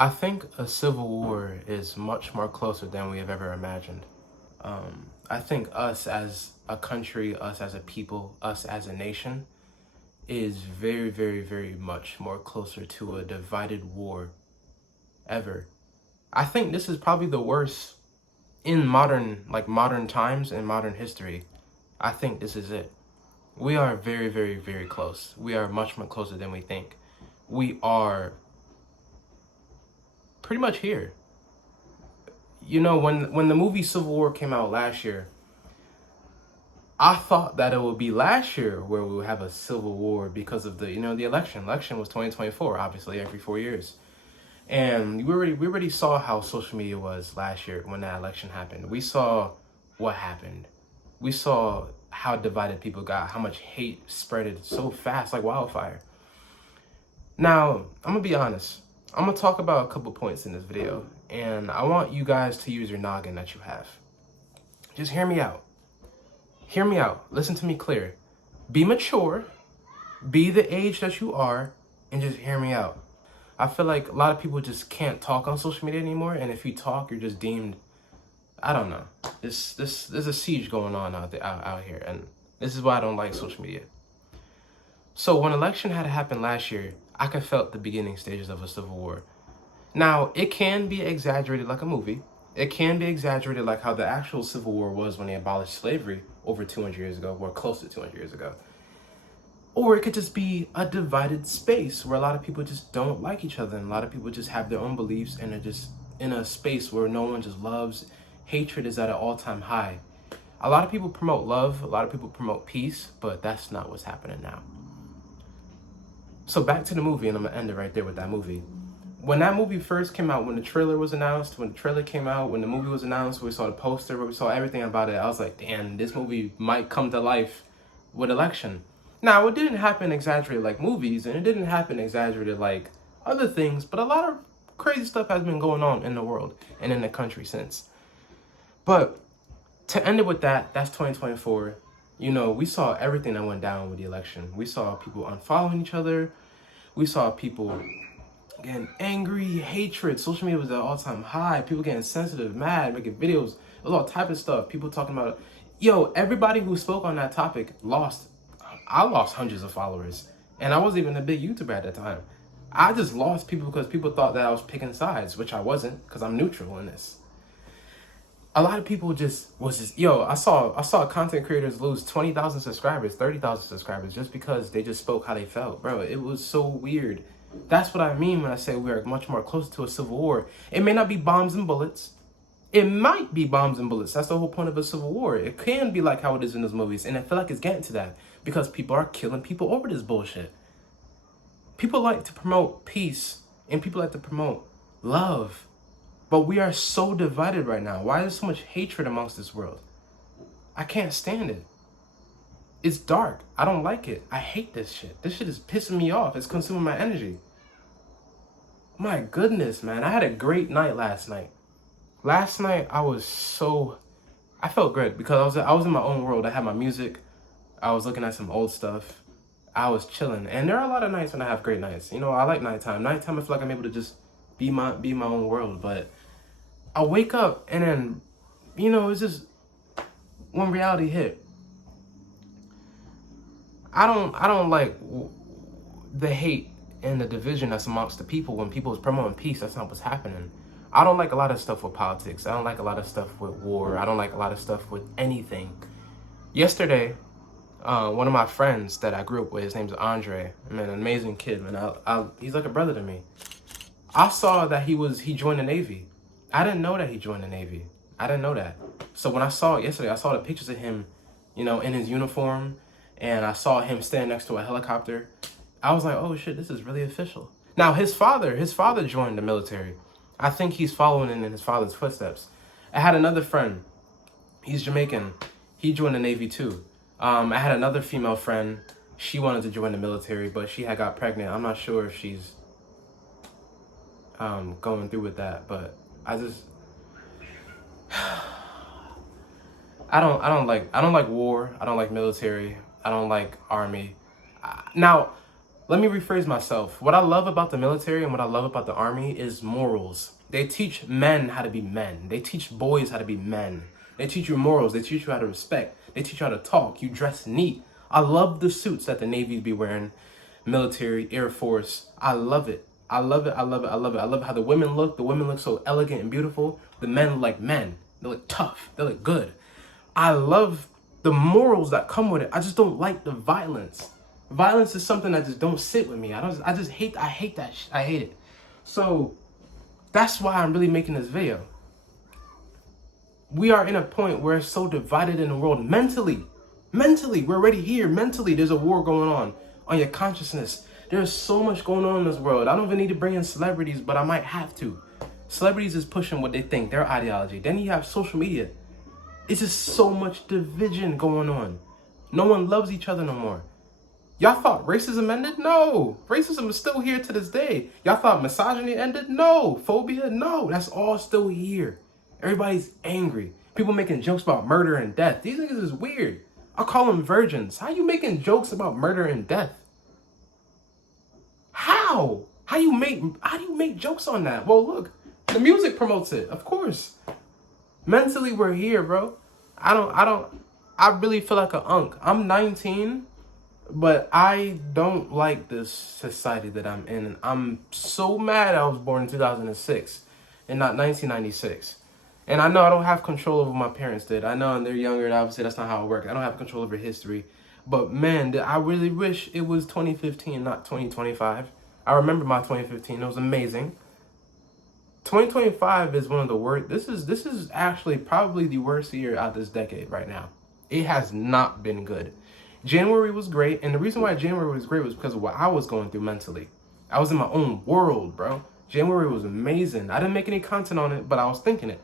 I think a civil war is much more closer than we have ever imagined. I think us as a country, us as a people, us as a nation is very, very, very much more closer to a divided war ever. I think this is probably the worst in modern times and modern history. I think this is it. We are very, very, very close. We are much more closer than we think. We are pretty much here. You know, when the movie Civil War came out last year, I thought that it would be last year where we would have a civil war because of the election. Election was 2024, obviously every 4 years. And we already saw how social media was last year when that election happened. We saw what happened. We saw how divided people got, how much hate spreaded so fast like wildfire. Now, I'm gonna be honest. I'm gonna talk about a couple points in this video, and I want you guys to use your noggin that you have. Just hear me out. Hear me out. Listen to me clear. Be mature. Be the age that you are, and just hear me out. I feel like a lot of people just can't talk on social media anymore, and if you talk, you're just deemed, I don't know. There's a siege going on out here, and this is why I don't like social media. So when election had happened last year, I could felt the beginning stages of a civil war. Now, it can be exaggerated like a movie. It can be exaggerated like how the actual Civil War was when they abolished slavery over 200 years ago, or close to 200 years ago. Or it could just be a divided space where a lot of people just don't like each other, and a lot of people just have their own beliefs and are just in a space where no one just loves. Hatred is at an all-time high. A lot of people promote love, a lot of people promote peace, but that's not what's happening now. So back to the movie, and I'm gonna end it right there with that movie. When that movie first came out, when the trailer was announced, when the trailer came out, when the movie was announced, we saw the poster, we saw everything about it, I was like, damn, this movie might come to life with election. Now, it didn't happen exaggerated like movies, and it didn't happen exaggerated like other things, but a lot of crazy stuff has been going on in the world and in the country since. But to end it with that, that's 2024. You know, we saw everything that went down with the election. We saw people unfollowing each other. We saw people getting angry, hatred. Social media was at an all-time high. People getting sensitive, mad, making videos. It was all type of stuff. People talking about, yo, everybody who spoke on that topic I lost hundreds of followers. And I wasn't even a big YouTuber at that time. I just lost people because people thought that I was picking sides, which I wasn't, because I'm neutral in this. A lot of people I saw content creators lose 20,000 subscribers, 30,000 subscribers just because they just spoke how they felt. Bro, it was so weird. That's what I mean when I say we are much more close to a civil war. It may not be bombs and bullets. It might be bombs and bullets. That's the whole point of a civil war. It can be like how it is in those movies. And I feel like it's getting to that because people are killing people over this bullshit. People like to promote peace and people like to promote love. But we are so divided right now. Why is there so much hatred amongst this world? I can't stand it. It's dark. I don't like it. I hate this shit. This shit is pissing me off. It's consuming my energy. My goodness, man. I had a great night last night. Last night, I felt good because I was in my own world. I had my music. I was looking at some old stuff. I was chilling. And there are a lot of nights when I have great nights. You know, I like nighttime. Nighttime, I feel like I'm able to just be my own world. But I wake up and then, it's just when reality hit. I don't like the hate and the division that's amongst the people when people is promoting peace. That's not what's happening. I don't like a lot of stuff with politics. I don't like a lot of stuff with war. I don't like a lot of stuff with anything. Yesterday, one of my friends that I grew up with, his name's Andre, man, an amazing kid, man. He's like a brother to me. I saw that he joined the Navy. I didn't know that he joined the Navy. I didn't know that. So when I saw it yesterday, I saw the pictures of him, in his uniform, and I saw him standing next to a helicopter. I was like, oh shit, this is really official. Now his father joined the military. I think he's following in his father's footsteps. I had another friend. He's Jamaican. He joined the Navy too. I had another female friend. She wanted to join the military, but she had got pregnant. I'm not sure if she's going through with that, but I just I don't like war. I don't like military. I don't like army. Now, Let me rephrase myself. What I love about the military and what I love about the army is morals. They teach men how to be men. They teach boys how to be men. They teach you morals. They teach you how to respect. They teach you how to talk. You dress neat. I love the suits that the Navy be wearing, military, Air Force. I love it. I love it. I love it. I love it. I love how the women look. The women look so elegant and beautiful. The men look like men. They look tough. They look good. I love the morals that come with it. I just don't like the violence. Violence is something that just don't sit with me. I hate that shit. I hate it. So that's why I'm really making this video. We are in a point where it's so divided in the world mentally. Mentally, we're already here. Mentally, there's a war going on your consciousness. There's so much going on in this world. I don't even need to bring in celebrities, but I might have to. Celebrities is pushing what they think, their ideology. Then you have social media. It's just so much division going on. No one loves each other no more. Y'all thought racism ended? No. Racism is still here to this day. Y'all thought misogyny ended? No. Phobia? No. That's all still here. Everybody's angry. People making jokes about murder and death. These niggas is weird. I call them virgins. How you making jokes about murder and death? How? How do you make jokes on that? Well, look, the music promotes it, of course. Mentally, we're here, bro. I really feel like an unk. I'm 19, but I don't like this society that I'm in. And I'm so mad I was born in 2006 and not 1996. And I know I don't have control over what my parents did. I know, and they're younger, and obviously that's not how it works. I don't have control over history. But man, I really wish it was 2015, not 2025. I remember my 2015. It was amazing. 2025 is one of the worst. This is actually probably the worst year out this decade right now. It has not been good. January was great, and the reason why January was great was because of what I was going through mentally. I was in my own world, bro. January was amazing. I didn't make any content on it, but I was thinking it.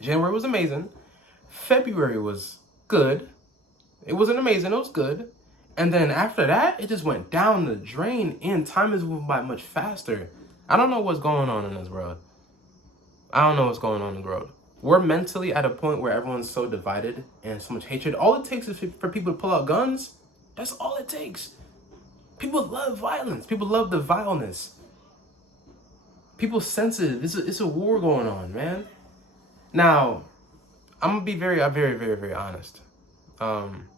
January was amazing. February was good. It wasn't amazing, it was good. And then after that, it just went down the drain, and time is moving by much faster. I don't know what's going on in this world. I don't know what's going on in the world. We're mentally at a point where everyone's so divided and so much hatred. All it takes is for people to pull out guns. That's all it takes. People love violence. People love the vileness. People sensitive. It's a war going on, man. Now, I'm gonna be very honest. I'm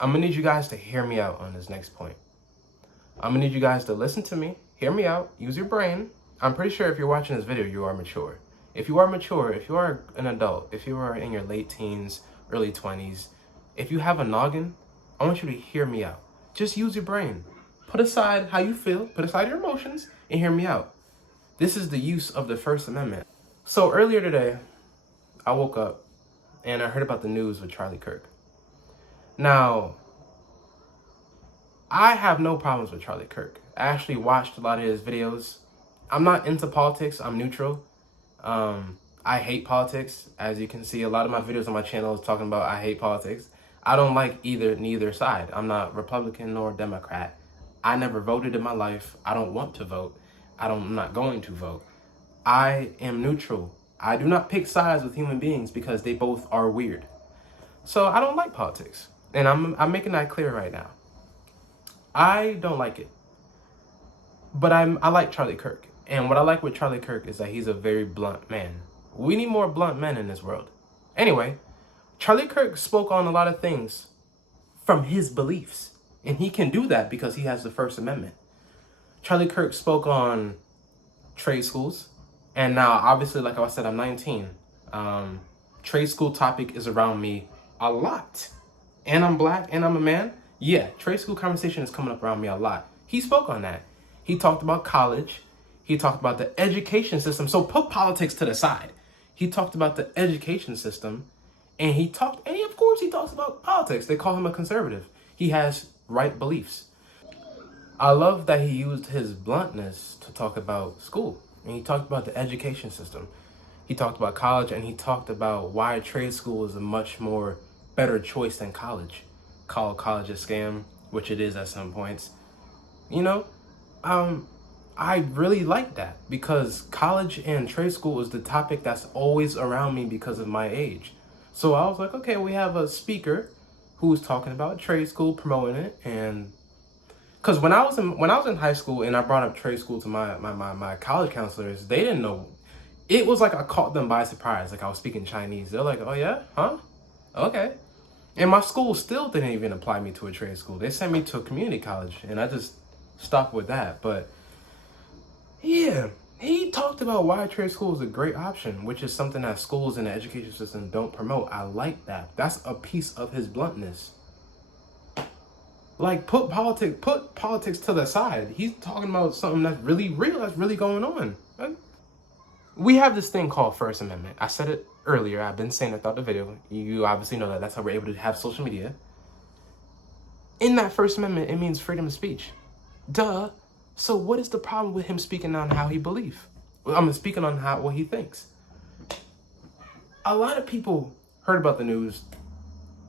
gonna need you guys to hear me out on this next point. I'm gonna need you guys to listen to me, hear me out, use your brain. I'm pretty sure if you're watching this video, you are mature. If you are mature, if you are an adult, if you are in your late teens, early 20s, if you have a noggin, I want you to hear me out. Just use your brain. Put aside how you feel, put aside your emotions, and hear me out. This is the use of the First Amendment. So earlier today, I woke up and I heard about the news with Charlie Kirk. Now, I have no problems with Charlie Kirk. I actually watched a lot of his videos. I'm not into politics. I'm neutral. I hate politics. As you can see, a lot of my videos on my channel is talking about I hate politics. I don't like neither side. I'm not Republican nor Democrat. I never voted in my life. I don't want to vote. I'm not going to vote. I am neutral. I do not pick sides with human beings because they both are weird. So I don't like politics. And I'm making that clear right now. I don't like it. But I like Charlie Kirk. And what I like with Charlie Kirk is that he's a very blunt man. We need more blunt men in this world. Anyway, Charlie Kirk spoke on a lot of things from his beliefs. And he can do that because he has the First Amendment. Charlie Kirk spoke on trade schools. And now, obviously, like I said, I'm 19. Trade school topic is around me a lot. And I'm black and I'm a man. Yeah, trade school conversation is coming up around me a lot. He spoke on that. He talked about college. He talked about the education system. So put politics to the side. He talked about the education system. And of course he talks about politics. They call him a conservative. He has right beliefs. I love that he used his bluntness to talk about school. And he talked about the education system. He talked about college, and he talked about why trade school is a much more better choice than college. Call college a scam, which it is at some points. You know, I really like that because college and trade school is the topic that's always around me because of my age. So I was like, okay, we have a speaker who's talking about trade school, promoting it, and Because when I was in high school and I brought up trade school to my college counselors, they didn't know. It was like I caught them by surprise. Like I was speaking Chinese. They're like, "Oh yeah, huh? Okay." And my school still didn't even apply me to a trade school. They sent me to a community college, and I just stopped with that. But yeah, he talked about why trade school is a great option, which is something that schools and the education system don't promote. I like that. That's a piece of his bluntness. Like, put politics to the side. He's talking about something that's really real, that's really going on. We have this thing called First Amendment. I said it earlier. I've been saying it throughout the video. You obviously know that. That's how we're able to have social media. In that First Amendment, it means freedom of speech. Duh. So what is the problem with him speaking on how he believes? I'm speaking on what he thinks. A lot of people heard about the news,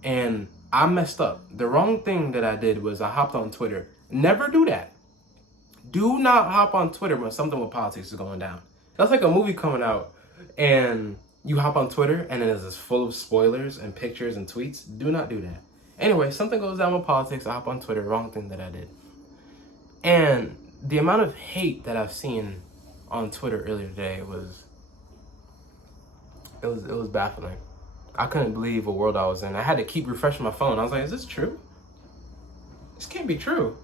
and I messed up. The wrong thing that I did was I hopped on Twitter. Never do that. Do not hop on Twitter when something with politics is going down. That's like a movie coming out, and you hop on Twitter, and it is full of spoilers and pictures and tweets. Do not do that. Anyway, something goes down with politics. I hop on Twitter. Wrong thing that I did. And the amount of hate that I've seen on Twitter earlier today was baffling. I couldn't believe what world I was in. I had to keep refreshing my phone. I was like, is this true? This can't be true.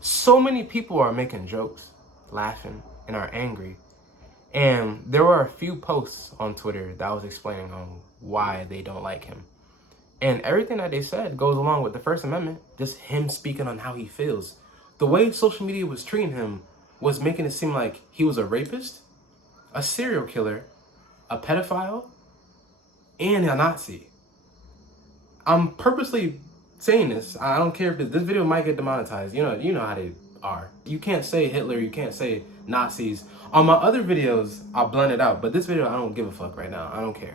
So many people are making jokes, laughing, and are angry. And there were a few posts on Twitter that was explaining on why they don't like him. And everything that they said goes along with the First Amendment, just him speaking on how he feels. The way social media was treating him was making it seem like he was a rapist, a serial killer, a pedophile, and a Nazi. I'm purposely saying this. I don't care if this video might get demonetized. You know how they are. You can't say Hitler. You can't say Nazis. On my other videos, I'll blend it out. But this video, I don't give a fuck right now. I don't care.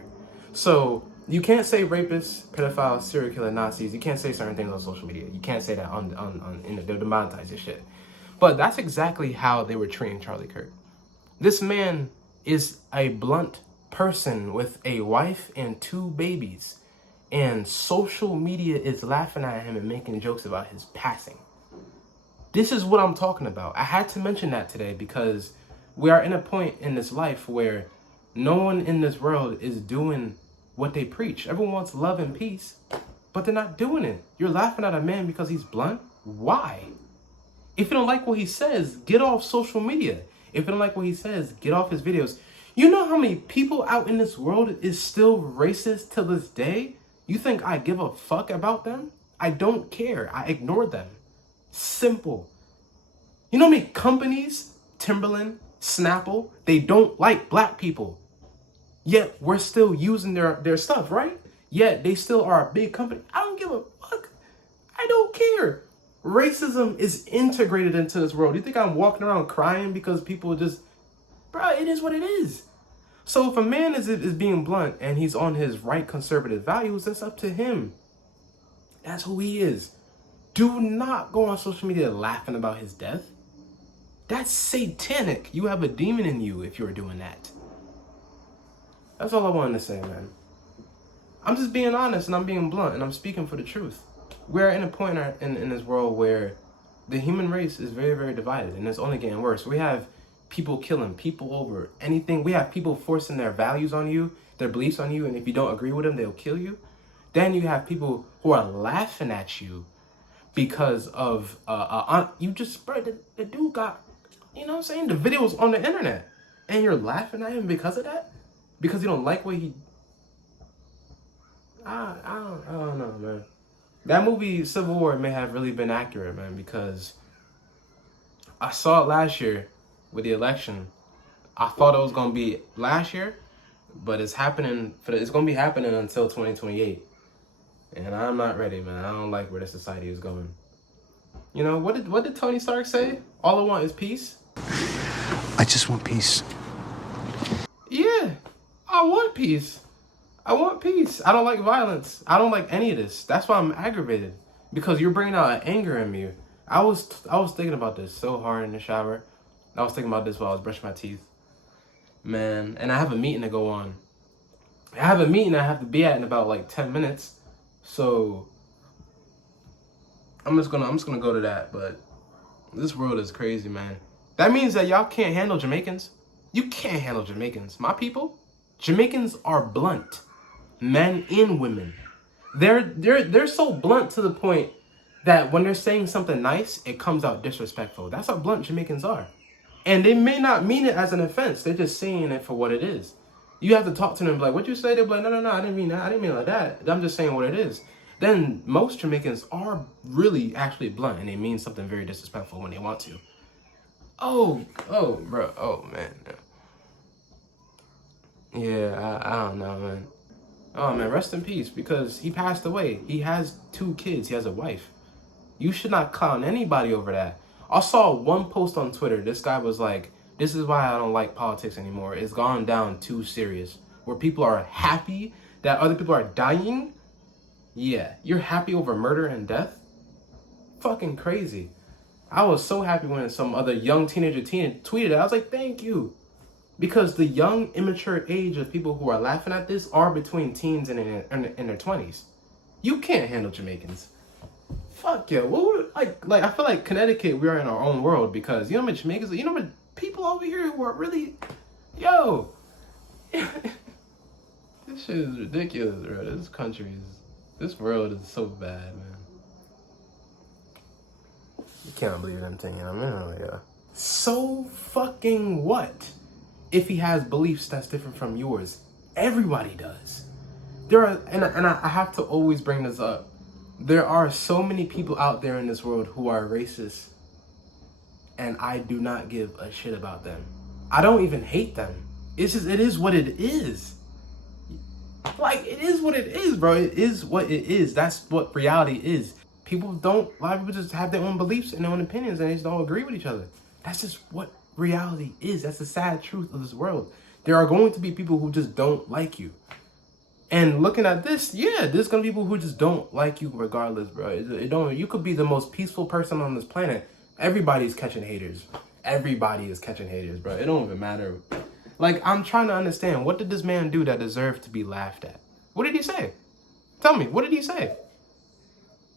So you can't say rapists, pedophiles, serial killer, Nazis. You can't say certain things on social media. You can't say that they'll demonetize your shit. But that's exactly how they were treating Charlie Kirk. This man is a blunt person with a wife and 2 babies. And social media is laughing at him and making jokes about his passing. This is what I'm talking about. I had to mention that today because we are in a point in this life where no one in this world is doing what they preach. Everyone wants love and peace, but they're not doing it. You're laughing at a man because he's blunt? Why? If you don't like what he says, get off social media. If you don't like what he says, get off his videos. You know how many people out in this world is still racist to this day? You think I give a fuck about them? I don't care. I ignore them. Simple. You know how many companies, Timberland, Snapple, they don't like black people. Yet we're still using their stuff, right? Yet they still are a big company. I don't give a fuck. I don't care. Racism is integrated into this world. You think I'm walking around crying because people just, bro, it is what it is. So if a man is being blunt and he's on his right conservative values, that's up to him. That's who he is. Do not go on social media laughing about his death. That's satanic. You have a demon in you if you're doing that. That's all I wanted to say, man. I'm just being honest and I'm being blunt and I'm speaking for the truth. We're in a point in this world where the human race is very, very divided and it's only getting worse. We have people killing people over anything. We have people forcing their values on you, their beliefs on you, and if you don't agree with them, they'll kill you. Then you have people who are laughing at you because of, you just spread, the dude got, you know what I'm saying? The video was on the internet and you're laughing at him because of that? Because you don't like what he, I don't know, man. That movie, Civil War, may have really been accurate, man, because I saw it last year with the election. I thought it was going to be last year, but it's happening, it's going to be happening until 2028. And I'm not ready, man. I don't like where the society is going. You know, what did Tony Stark say? All I want is peace. I just want peace. Yeah, I want peace. I want peace. I don't like violence. I don't like any of this. That's why I'm aggravated. Because you're bringing out an anger in me. I was thinking about this so hard in the shower. I was thinking about this while I was brushing my teeth. Man, and I have a meeting to go on. I have a meeting I have to be at in about like 10 minutes. So I'm just gonna go to that, but this world is crazy, man. That means that y'all can't handle Jamaicans. You can't handle Jamaicans. My people, Jamaicans are blunt. Men and women. They're so blunt to the point that when they're saying something nice, it comes out disrespectful. That's how blunt Jamaicans are. And they may not mean it as an offense. They're just saying it for what it is. You have to talk to them like, what you say? They're like, no, I didn't mean that. I didn't mean it like that. I'm just saying what it is. Then most Jamaicans are really actually blunt and they mean something very disrespectful when they want to. Oh, bro. Oh, man. Yeah, I don't know, man. Oh, man, rest in peace, because he passed away. He has 2 kids. He has a wife. You should not clown anybody over that. I saw one post on Twitter. This guy was like, this is why I don't like politics anymore. It's gone down too serious. Where people are happy that other people are dying. Yeah, you're happy over murder and death? Fucking crazy. I was so happy when some other young teenager tweeted it. I was like, thank you. Because the young, immature age of people who are laughing at this are between teens and in their 20s. You can't handle Jamaicans. Fuck yeah. What would, like I feel like Connecticut, we are in our own world because you know what Jamaicans, you know what people over here who are really, yo. This shit is ridiculous, bro. This world is so bad, man. You can't believe them thing, you know what I mean? Yeah. So fucking what? If he has beliefs that's different from yours, everybody does. There are, and I have to always bring this up. There are so many people out there in this world who are racist, and I do not give a shit about them. I don't even hate them. It's just, it is what it is. Like, it is what it is, bro. It is what it is. That's what reality is. A lot of people just have their own beliefs and their own opinions, and they just don't agree with each other. That's just what reality is. That's the sad truth of this world. There are going to be people who just don't like you. And looking at this, yeah, there's gonna be people who just don't like you regardless, bro. You could be the most peaceful person on this planet. Everybody's catching haters. Everybody is catching haters, bro. It don't even matter. Like, I'm trying to understand, what did this man do that deserved to be laughed at? What did he say? Tell me, what did he say?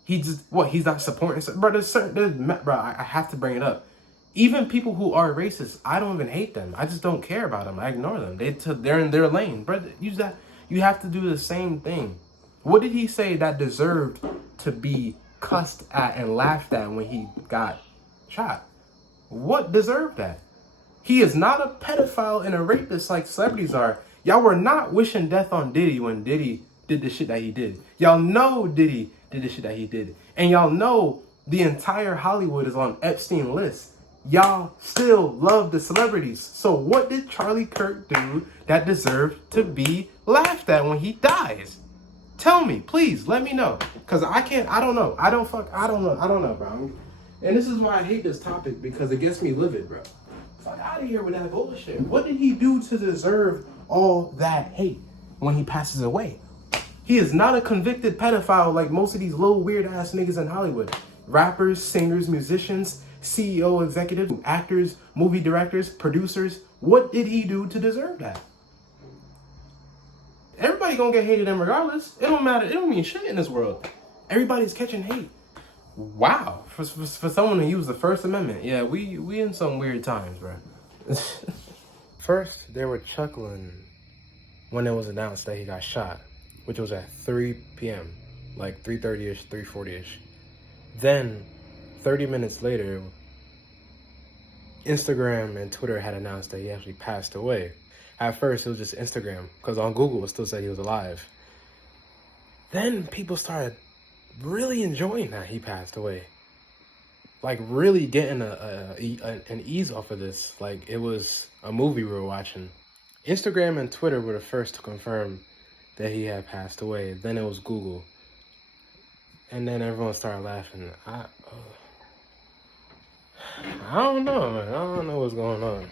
He just, what, he's not supporting, bro, I have to bring it up. Even people who are racist, I don't even hate them. I just don't care about them. I ignore them. They're in their lane. Brother, you have to do the same thing. What did he say that deserved to be cussed at and laughed at when he got shot? What deserved that? He is not a pedophile and a rapist like celebrities are. Y'all were not wishing death on Diddy when Diddy did the shit that he did. Y'all know Diddy did the shit that he did. And y'all know the entire Hollywood is on Epstein's list. Y'all still love the celebrities. So what did Charlie Kirk do that deserved to be laughed at when he dies? Tell me, please, let me know. Cause I don't know. I don't know, bro. And this is why I hate this topic, because it gets me livid, bro. Fuck out of here with that bullshit. What did he do to deserve all that hate when he passes away? He is not a convicted pedophile like most of these little weird ass niggas in Hollywood. Rappers, singers, musicians, CEO, executives, actors, movie directors, producers. What did he do to deserve that? Everybody gonna get hated in regardless. It don't matter. It don't mean shit in this world. Everybody's catching hate. Wow. For someone to use the First Amendment. Yeah, we in some weird times, bro. First, they were chuckling when it was announced that he got shot, which was at 3 p.m., like 3:30-ish, 3:40-ish. Then, 30 minutes later, Instagram and Twitter had announced that he actually passed away. At first, it was just Instagram, because on Google, it still said he was alive. Then people started really enjoying that he passed away. Like, really getting an ease off of this. Like, it was a movie we were watching. Instagram and Twitter were the first to confirm that he had passed away. Then it was Google. And then everyone started laughing. I don't know, man. I don't know what's going on.